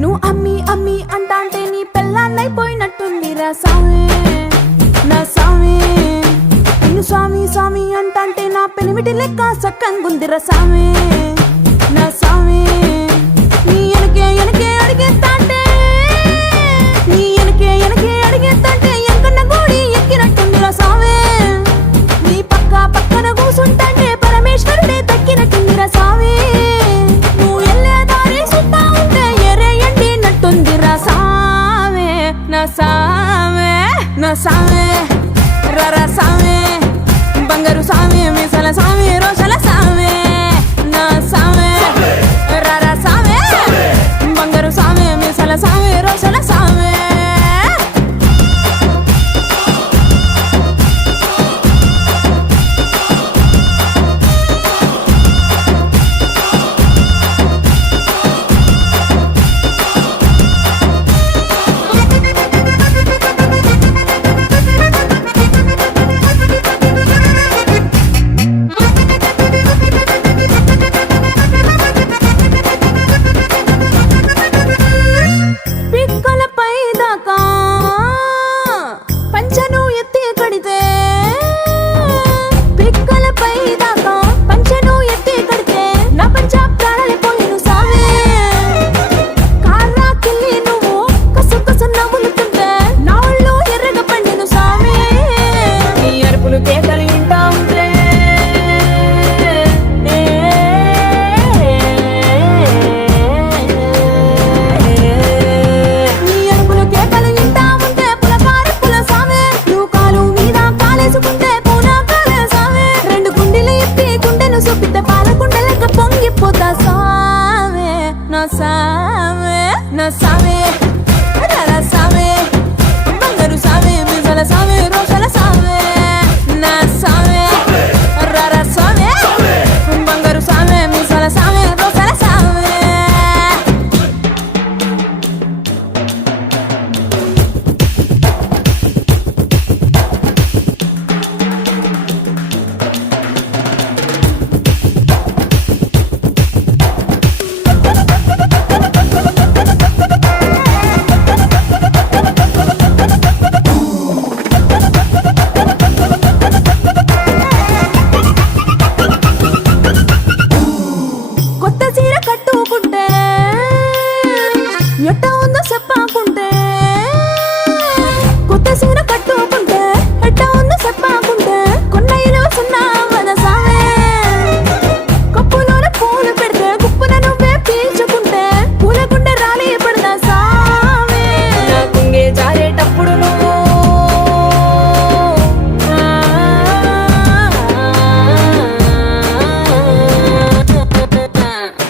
నువ్వు అమ్మి అమ్మి అంటాంటే నీ పెళ్ళాన్నైపోయినట్టుందిరా సామి నా సామి. నిన్ను స్వామి స్వామి అంటాంటే నా పెనిమిటి లెక్క సక్కంగుందిరా సామి నా సామి. నీ ఎనకే ఎనకే అడిగేస్తాంటే నీ ఎనకే ఎనకే అడిగేస్తాంటే ఎంకన్న గూడి ఎక్కినట్టుందిరా సామి. నీ పక్క పక్కన కూసుంటాంటే పరమేశ్వరుడే తక్కినట్టుందిరా సామి. నువ్వు ఎల్లే దారి సుత్తా ఉంటే ఎరే ఎండినట్టుందిరా సామి నా సామి నా సామి.